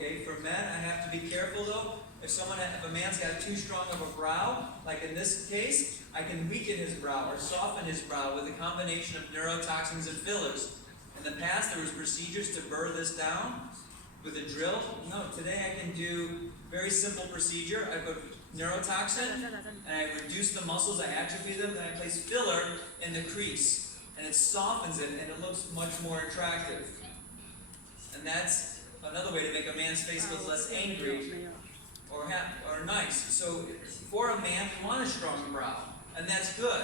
Okay, for men, I have to be careful though. If a man's got too strong of a brow, like in this case, I can weaken his brow or soften his brow with a combination of neurotoxins and fillers. In the past, there was procedures to burr this down with a drill. No, today I can do very simple procedure. I put neurotoxin and I reduce the muscles, I atrophy them, then I place filler in the crease. And it softens it and it looks much more attractive. And that's another way to make a man's face look less angry or nice. So for a man, you want a strong brow, and that's good.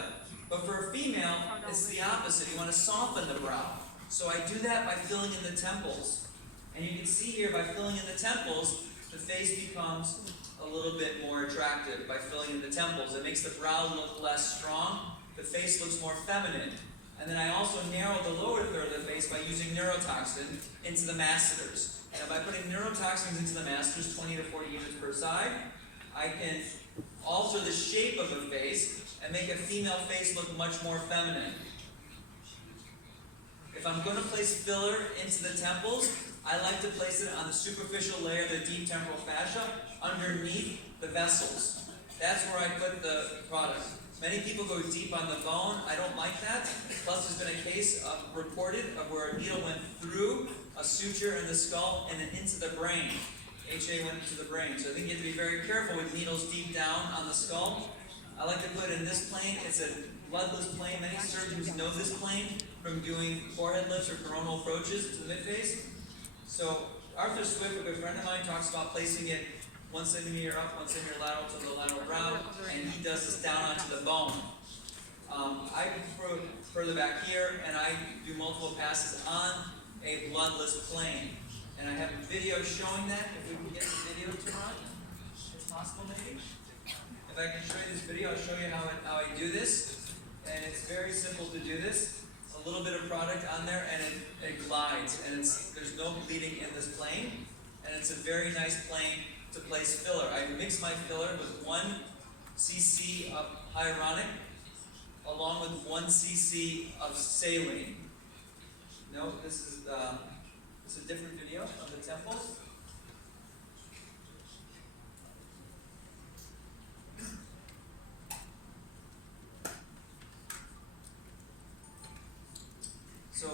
But for a female, it's the opposite. You want to soften the brow. So I do that by filling in the temples. And you can see here, by filling in the temples, the face becomes a little bit more attractive by filling in the temples. It makes the brow look less strong. The face looks more feminine. And then I also narrow the lower third of the face by using neurotoxin into the masseters. Now by putting neurotoxins into the masseters, 20 to 40 units per side, I can alter the shape of the face and make a female face look much more feminine. If I'm going to place filler into the temples, I like to place it on the superficial layer of the deep temporal fascia underneath the vessels. That's where I put the product. Many people go deep on the bone. I don't like that. Plus, there's been a case reported of where a needle went through a suture in the skull and then into the brain. HA went into the brain. So I think you have to be very careful with needles deep down on the skull. I like to put it in this plane. It's a bloodless plane. Many surgeons know this plane from doing forehead lifts or coronal approaches to the midface. So Arthur Swift, a good friend of mine, talks about placing it 1 centimeter up, 1 centimeter lateral to the lateral brow, and he does this down onto the bone. I go further back here, and I do multiple passes on a bloodless plane. And I have a video showing that, if we can get the video to run. It's possible maybe? If I can show you this video, I'll show you how I do this. And it's very simple to do this. A little bit of product on there, and it glides. And there's no bleeding in this plane. And it's a very nice plane to place filler. I mix my filler with 1 cc of hyaluronic along with 1 cc of saline. Note, this is a different video of the temples. So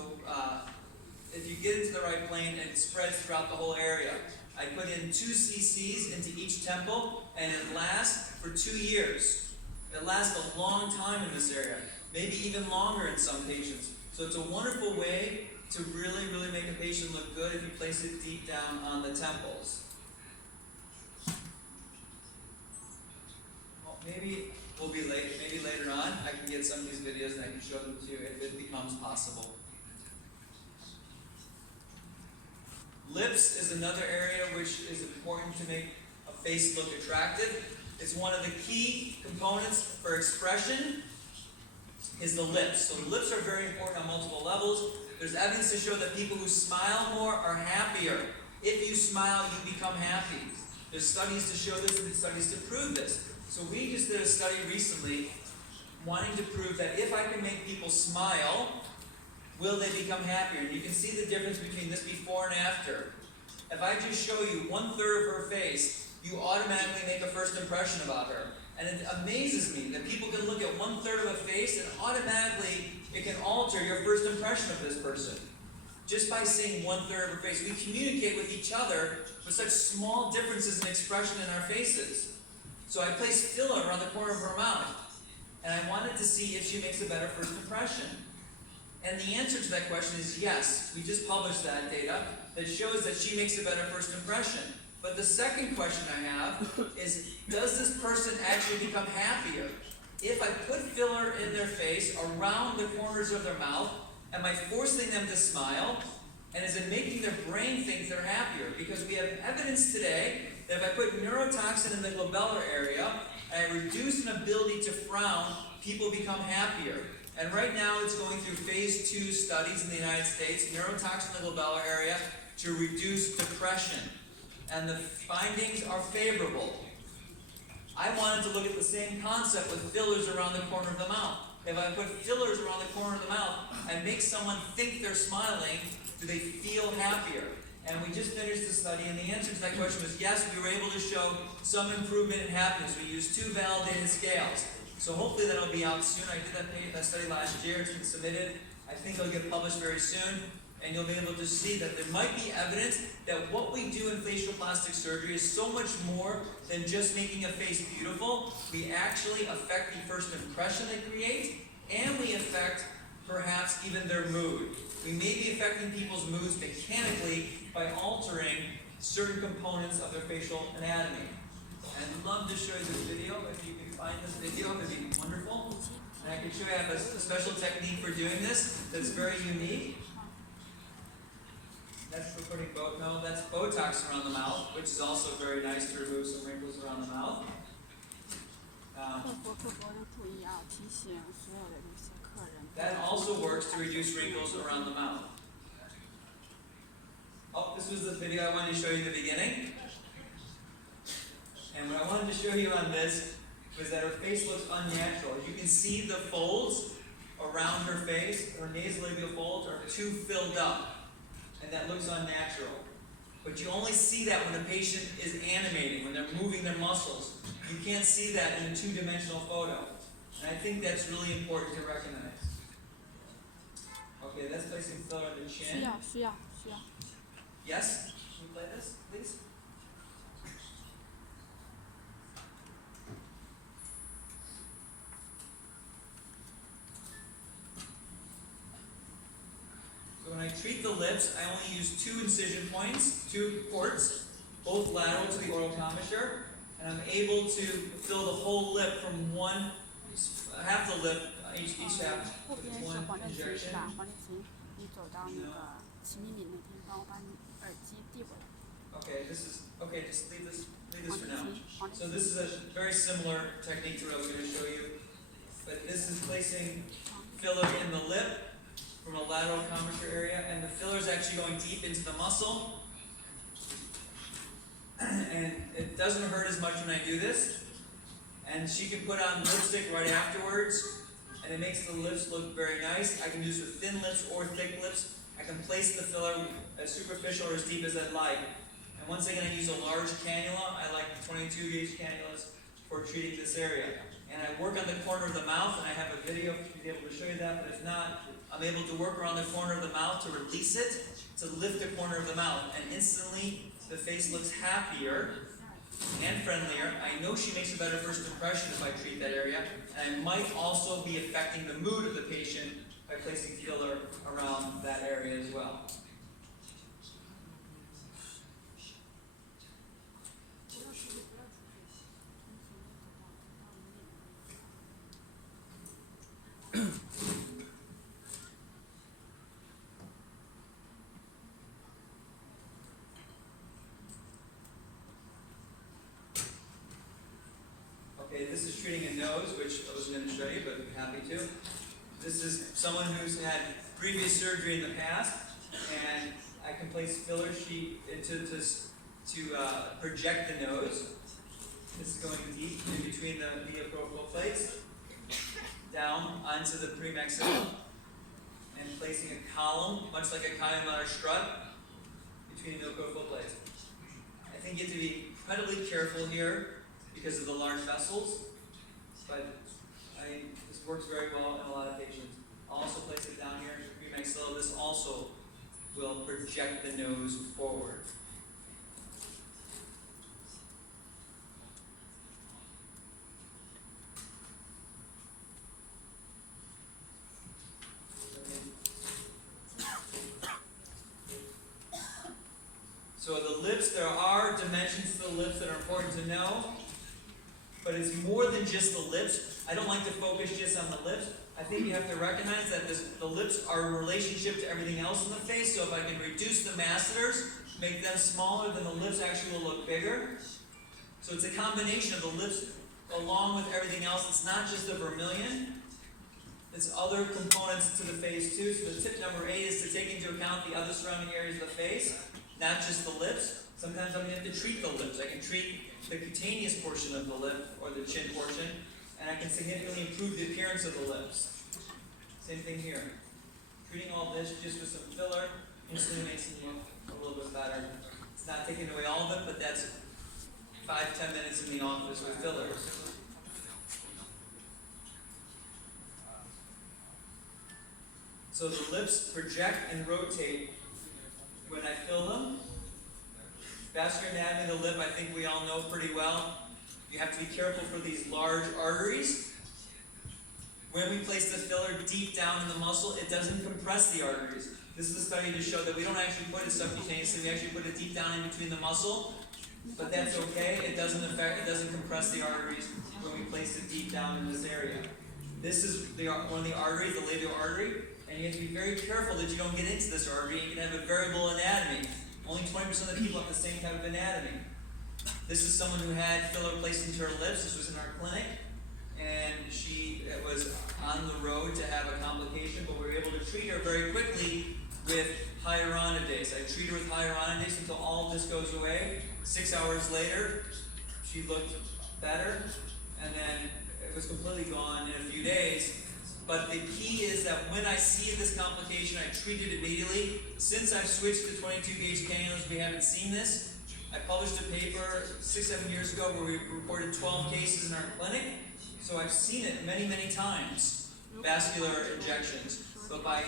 if you get into the right plane, it spreads throughout the whole area. I put in 2 cc's into each temple, and it lasts for 2 years. It lasts a long time in this area, maybe even longer in some patients. So it's a wonderful way to really, really make a patient look good if you place it deep down on the temples. Well, maybe we'll be late. Maybe later on I can get some of these videos and I can show them to you if it becomes possible. Lips is another area which is important to make a face look attractive. It's one of the key components for expression is the lips. So the lips are very important on multiple levels. There's evidence to show that people who smile more are happier. If you smile, you become happy. There's studies to show this and studies to prove this. So we just did a study recently wanting to prove that if I can make people smile, will they become happier? And you can see the difference between this before and after. If I just show you 1/3 of her face, you automatically make a first impression about her. And it amazes me that people can look at 1/3 of a face and automatically it can alter your first impression of this person. Just by seeing 1/3 of her face. We communicate with each other with such small differences in expression in our faces. So I placed filler around the corner of her mouth. And I wanted to see if she makes a better first impression. And the answer to that question is yes. We just published that data that shows that she makes a better first impression. But the second question I have is, does this person actually become happier? If I put filler in their face around the corners of their mouth, am I forcing them to smile? And is it making their brain think they're happier? Because we have evidence today that if I put neurotoxin in the glabellar area and I reduce an ability to frown, people become happier. And right now it's going through phase 2 studies in the United States, neurotoxin in the glabellar area to reduce depression. And the findings are favorable. I wanted to look at the same concept with fillers around the corner of the mouth. If I put fillers around the corner of the mouth and make someone think they're smiling, do they feel happier? And we just finished the study, and the answer to that question was yes, we were able to show some improvement in happiness. We used 2 validated scales. So hopefully that'll be out soon. I did that study last year. It's been submitted. I think it'll get published very soon. And you'll be able to see that there might be evidence that what we do in facial plastic surgery is so much more than just making a face beautiful. We actually affect the first impression they create, and we affect perhaps even their mood. We may be affecting people's moods mechanically by altering certain components of their facial anatomy. And I'd love to show you this video. If you can find this video, it'd be wonderful. And I can show you I have a special technique for doing this that's very unique. That's for putting that's Botox around the mouth, which is also very nice to remove some wrinkles around the mouth. That also works to reduce wrinkles around the mouth. Oh, this was the video I wanted to show you in the beginning. And what I wanted to show you on this was that her face looks unnatural. You can see the folds around her face. Her nasolabial folds are too filled up. And that looks unnatural. But you only see that when the patient is animating, when they're moving their muscles. You can't see that in a 2-dimensional photo. And I think that's really important to recognize. Okay, that's placing filler on the chin. Yes? Can you play this, please? So when I treat the lips, I only use 2 incision points, 2 ports, both lateral to the oral commissure, and I'm able to fill the whole lip from half the lip, each half with 1 injection. Okay, just leave this for now. So this is a very similar technique to what I was going to show you, but this is placing filler in the lip from a lateral commissure area, and the filler is actually going deep into the muscle. And it doesn't hurt as much when I do this. And she can put on lipstick right afterwards, and it makes the lips look very nice. I can do this with thin lips or thick lips. I can place the filler as superficial or as deep as I'd like. And once again, I use a large cannula. I like 22 gauge cannulas for treating this area. And I work on the corner of the mouth, and I have a video to be able to show you that, but if not, I'm able to work around the corner of the mouth to release it, to lift the corner of the mouth, and instantly the face looks happier and friendlier. I know she makes a better first impression if I treat that area, and I might also be affecting the mood of the patient by placing filler around that area as well. Okay, this is treating a nose, which I wasn't going to show you, but I'm happy to. This is someone who's had previous surgery in the past, and I can place filler sheet to project the nose. This is going deep in between the neocortical plates, down onto the premaxilla, and placing a column, much like a columnar strut, between the neocortical plates. I think you have to be incredibly careful here because of the large vessels, but this works very well in a lot of patients. I'll also place it down here in the premaxilla. This also will project the nose forward. So the lips, there are dimensions to the lips that are important to know. But it's more than just the lips. I don't like to focus just on the lips. I think you have to recognize that the lips are a relationship to everything else in the face. So if I can reduce the masseters, make them smaller, then the lips actually will look bigger. So it's a combination of the lips along with everything else. It's not just the vermilion. It's other components to the face too. So the tip number 8 is to take into account the other surrounding areas of the face, not just the lips. Sometimes I'm going to have to treat the lips. I can treat the cutaneous portion of the lip, or the chin portion, and I can significantly improve the appearance of the lips. Same thing here. Treating all this just with some filler instantly makes it look a little bit better. It's not taking away all of it, but that's 5-10 minutes in the office with fillers. So the lips project and rotate when I fill them. Vascular anatomy of the lip, I think we all know pretty well. You have to be careful for these large arteries. When we place the filler deep down in the muscle, it doesn't compress the arteries. This is a study to show that we don't actually put it subcutaneously, we actually put it deep down in between the muscle. But that's okay, it doesn't compress the arteries when we place it deep down in this area. This is one of the arteries, the labial artery, and you have to be very careful that you don't get into this artery. You can have a variable anatomy. Only 20% of the people have the same type of anatomy. This is someone who had filler placed into her lips. This was in our clinic, and she was on the road to have a complication, but we were able to treat her very quickly with hyaluronidase. I treated her with hyaluronidase until all of this goes away. 6 hours later, she looked better, and then it was completely gone in a few days. But the key is that when I see this complication, I treat it immediately. Since I've switched to 22 gauge cannulas, we haven't seen this. I published a paper 6-7 years ago where we reported 12 cases in our clinic. So I've seen it many, many times, vascular injections. But by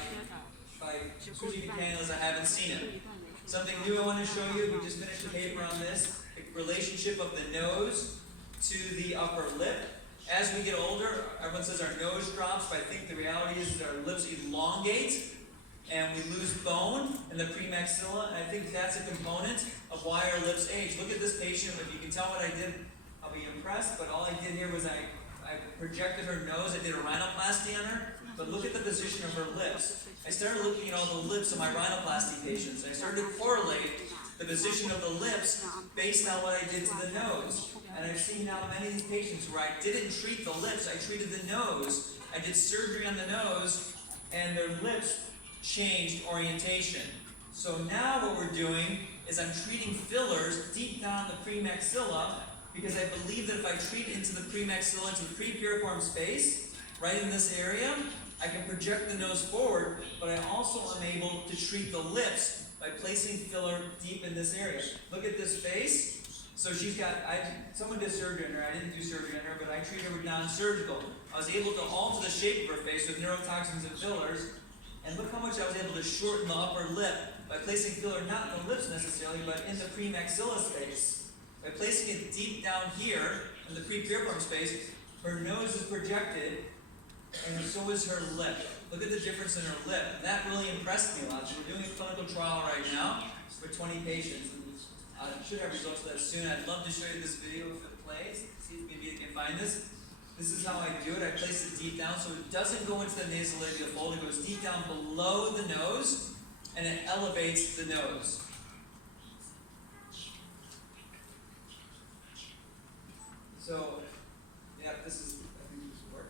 switching to cannulas, I haven't seen it. Something new I want to show you, we just finished a paper on this, the relationship of the nose to the upper lip. As we get older, everyone says our nose drops, but I think the reality is that our lips elongate and we lose bone in the premaxilla, and I think that's a component of why our lips age. Look at this patient. If you can tell what I did, I'll be impressed, but all I did here was I projected her nose, I did a rhinoplasty on her, but look at the position of her lips. I started looking at all the lips of my rhinoplasty patients, and I started to correlate the position of the lips based on what I did to the nose. And I've seen now many of these patients where I didn't treat the lips, I treated the nose. I did surgery on the nose, and their lips changed orientation. So now what we're doing is I'm treating fillers deep down the premaxilla, because I believe that if I treat into the premaxilla, into the prepiriform space, right in this area, I can project the nose forward, but I also am able to treat the lips by placing filler deep in this area. Look at this face. So she's got, someone did surgery on her. I didn't do surgery on her, but I treated her with non-surgical. I was able to alter the shape of her face with neurotoxins and fillers, and look how much I was able to shorten the upper lip by placing filler not in the lips necessarily, but in the premaxilla space. By placing it deep down here in the prepiriform space, her nose is projected, and so is her lip. Look at the difference in her lip. And that really impressed me a lot. So we're doing a clinical trial right now for 20 patients. I should have results of that soon. I'd love to show you this video if it plays. See if maybe you can find this. This is how I do it. I place it deep down so it doesn't go into the nasolabial fold. It goes deep down below the nose, and it elevates the nose. So, yeah, this is, I think this will work.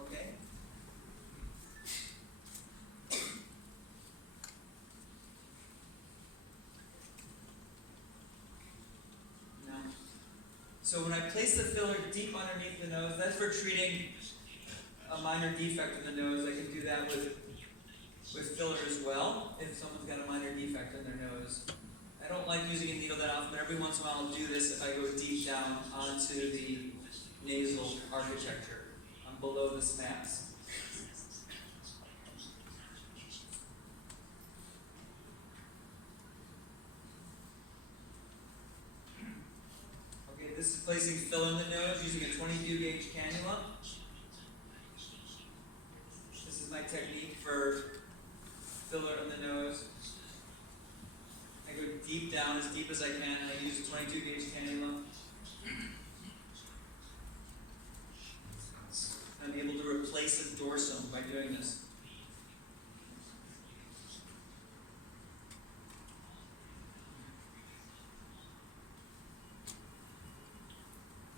Okay. Now, so when I place the filler deep underneath the nose, that's for treating a minor defect in the nose. I can do that with filler as well, if someone's got a minor defect in their nose. I don't like using a needle that often, but every once in a while I'll do this if I go deep down onto the nasal architecture, below the snaps. Okay, this is placing filler in the nose using a 22 gauge cannula. This is my technique for filler in the nose. I go deep down, as deep as I can, and I use a 22 gauge cannula. I'm able to replace the dorsum by doing this.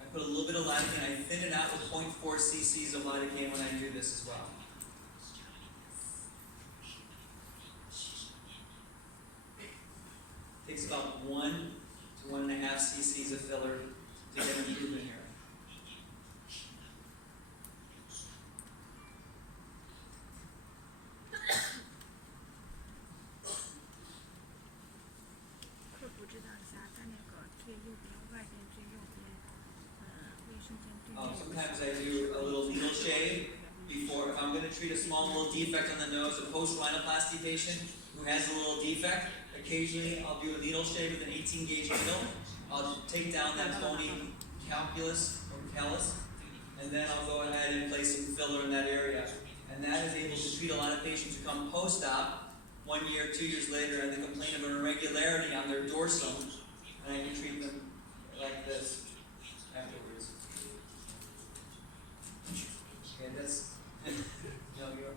I put a little bit of lidocaine. I thin it out with 0.4 cc's of lidocaine when I do this as well. takes about 1 to 1.5 cc's of filler to get improvement here. Sometimes I do a little needle shave before, if I'm going to treat a small little defect on the nose, a post-rhinoplasty patient who has a little defect, occasionally I'll do a needle shave with an 18 gauge needle. I'll take down that bony calculus or callus, and then I'll go ahead and place some filler in that area. And that is able to treat a lot of patients who come post-op 1 year, 2 years later, and they complain of an irregularity on their dorsum, and I can treat them like this afterwards. Okay, that's no, you're.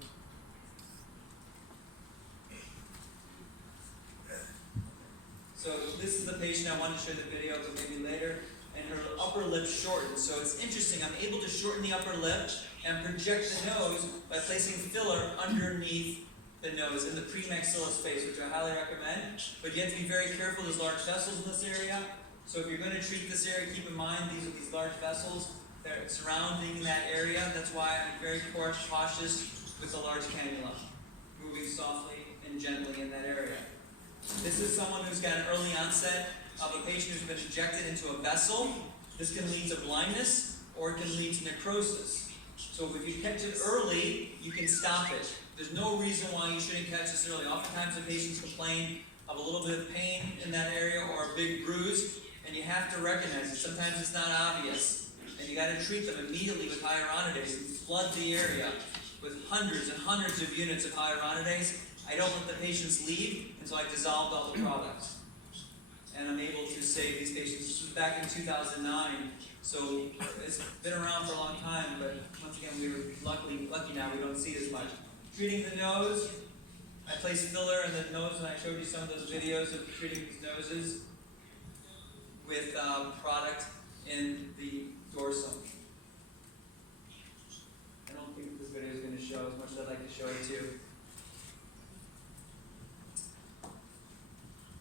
So this is the patient I wanted to show the video of maybe later, and her upper lip shortened. So it's interesting, I'm able to shorten the upper lip and project the nose by placing filler underneath the nose in the premaxilla space, which I highly recommend. But you have to be very careful, there's large vessels in this area. So if you're going to treat this area, keep in mind these are these large vessels that are surrounding that area. That's why I'm very cautious with the large cannula, moving softly and gently in that area. This is someone who's got an early onset of a patient who's been injected into a vessel. This can lead to blindness or it can lead to necrosis. So if you catch it early, you can stop it. There's no reason why you shouldn't catch this early. Oftentimes the patients complain of a little bit of pain in that area or a big bruise, and you have to recognize it. Sometimes it's not obvious, and you got to treat them immediately with hyaluronidase and flood the area with hundreds and hundreds of units of hyaluronidase. I don't let the patients leave until I dissolved all the products. And I'm able to save these patients. This was back in 2009, so it's been around for a long time, but once again, we were lucky now, we don't see it as much. Treating the nose, I placed filler in the nose, and I showed you some of those videos of treating these noses with product in the dorsum. I don't think this video is going to show as much as I'd like to show it too.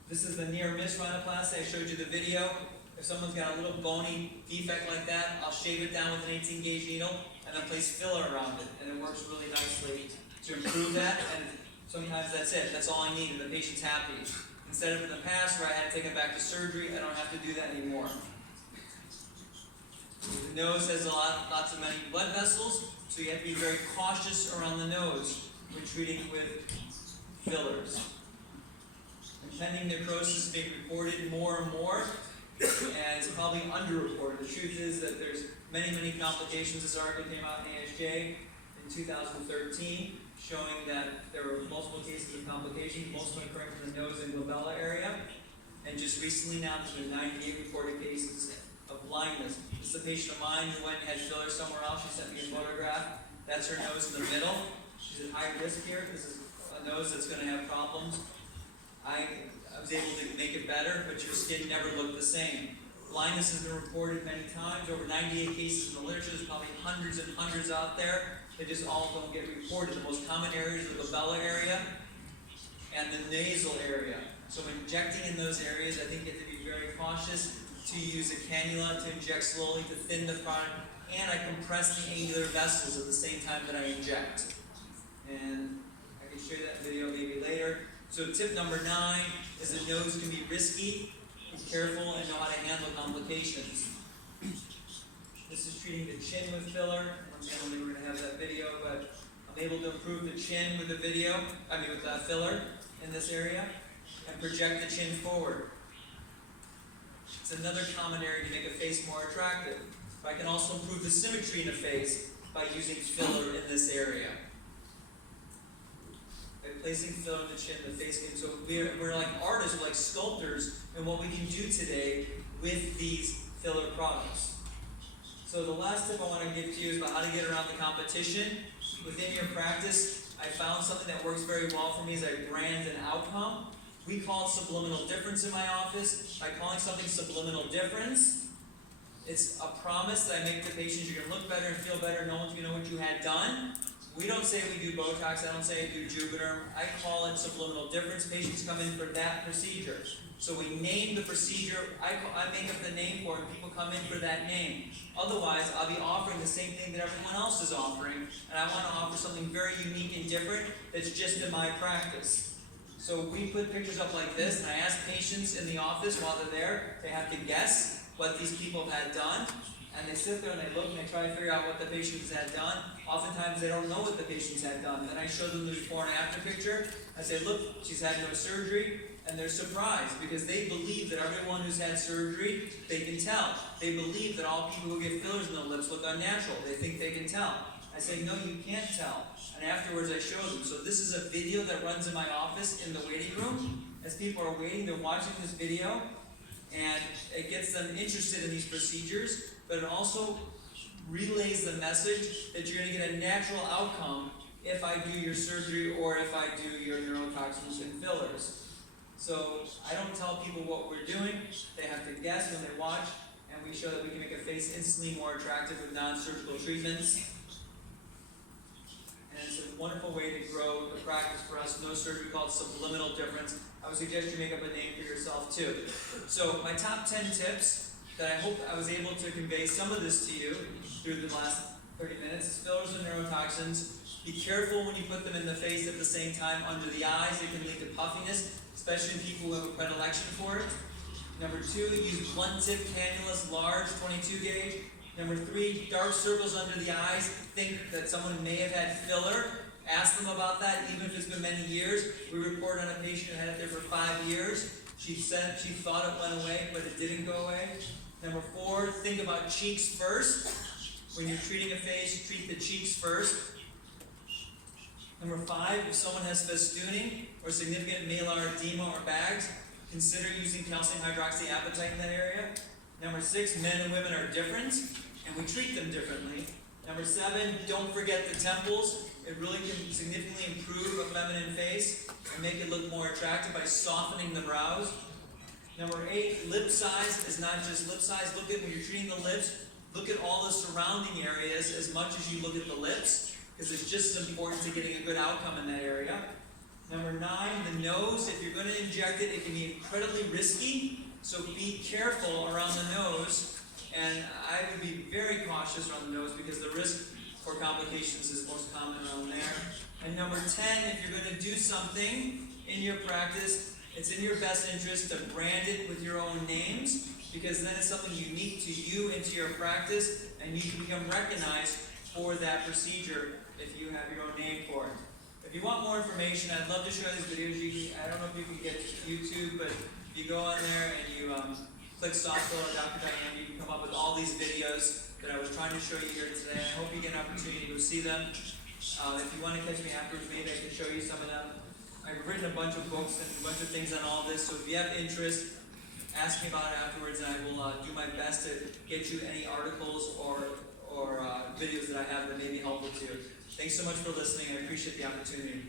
This is the near miss rhinoplasty. I showed you the video. If someone's got a little bony defect like that, I'll shave it down with an 18 gauge needle and then place filler around it. And it works really nicely to improve that. And sometimes that's it. That's all I need and the patient's happy. Instead of in the past where I had to take them back to surgery, I don't have to do that anymore. The nose has lots of many blood vessels, so you have to be very cautious around the nose when treating with fillers. Impending necrosis is being reported more and more, and it's probably underreported. The truth is that there's many, many complications. This article came out in ASJ in 2013, showing that there were multiple cases of complications, mostly occurring from the nose and glabella area. And just recently now, there's been 98 reported cases of blindness. This is a patient of mine who went and had filler somewhere else. She sent me a photograph. That's her nose in the middle. She's at high risk here. This is a nose that's going to have problems. I was able to make it better, but your skin never looked the same. Blindness has been reported many times, over 98 cases in the literature. There's probably hundreds and hundreds out there. They just all don't get reported. The most common areas are the glabella area and the nasal area. So injecting in those areas, I think you have to be very cautious to use a cannula to inject slowly to thin the product, and I compress the angular vessels at the same time that I inject. And I can show you that video maybe later. So tip number 9 is the nose can be risky. Be careful and know how to handle complications. This is treating the chin with filler. Once again, we're going to have that video, but I'm able to improve the chin with the with filler in this area and project the chin forward. It's another common area to make a face more attractive. But I can also improve the symmetry in the face by using filler in this area. Placing filler in the chin, the face skin. So we're like artists, we're like sculptors in what we can do today with these filler products. So the last tip I want to give to you is about how to get around the competition. Within your practice, I found something that works very well for me is I brand an outcome. We call it subliminal difference in my office. By calling something subliminal difference, it's a promise that I make to patients you're going to look better and feel better, no one's going to know what you had done, We don't say we do Botox, I don't say I do Juvederm, I call it subliminal difference. Patients come in for that procedure. So we name the procedure, I make up the name for it, and people come in for that name. Otherwise, I'll be offering the same thing that everyone else is offering, and I want to offer something very unique and different that's just in my practice. So we put pictures up like this, and I ask patients in the office while they're there, they have to guess what these people had done. And they sit there and they look and they try to figure out what the patients had done. Oftentimes they don't know what the patients had done. Then I show them the before and after picture. I say, look, she's had no surgery. And they're surprised because they believe that everyone who's had surgery, they can tell. They believe that all people who get fillers in their lips look unnatural. They think they can tell. I say, no, you can't tell. And afterwards I show them. So this is a video that runs in my office in the waiting room. As people are waiting, they're watching this video. And it gets them interested in these procedures. But it also relays the message that you're going to get a natural outcome if I do your surgery or if I do your neurotoxins and fillers. So I don't tell people what we're doing. They have to guess when they watch, and we show that we can make a face instantly more attractive with non-surgical treatments. And it's a wonderful way to grow the practice for us. No surgery, called subliminal difference. I would suggest you make up a name for yourself too. So my top 10 tips that I hope I was able to convey some of this to you through the last 30 minutes is fillers and neurotoxins. Be careful when you put them in the face at the same time under the eyes. It can lead to puffiness, especially in people who have a predilection for it. Number 2, use blunt tip cannulas, large 22 gauge. Number 3, dark circles under the eyes. Think that someone may have had filler. Ask them about that, even if it's been many years. We report on a patient who had it there for 5 years. She said she thought it went away, but it didn't go away. Number 4, think about cheeks first. When you're treating a face, treat the cheeks first. Number 5, if someone has festooning or significant malar edema or bags, consider using calcium hydroxyapatite in that area. Number 6, men and women are different, and we treat them differently. Number 7, don't forget the temples. It really can significantly improve a feminine face and make it look more attractive by softening the brows. Number 8, lip size is not just lip size. Look at when you're treating the lips, look at all the surrounding areas as much as you look at the lips, because it's just as important to getting a good outcome in that area. Number 9, the nose. If you're going to inject it, it can be incredibly risky, so be careful around the nose. And I would be very cautious around the nose because the risk for complications is most common around there. And number 10, if you're going to do something in your practice, it's in your best interest to brand it with your own names, because then it's something unique to you and to your practice, and you can become recognized for that procedure if you have your own name for it. If you want more information, I'd love to show these videos. I don't know if you can get to YouTube, but if you go on there and you click software on Dr. Dayan, you can come up with all these videos that I was trying to show you here today. I hope you get an opportunity to see them. If you want to catch me afterwards, maybe I can show you some of them. I've written a bunch of books and a bunch of things on all this, so if you have interest, ask me about it afterwards, and I will do my best to get you any articles or videos that I have that may be helpful to you. Thanks so much for listening. I appreciate the opportunity.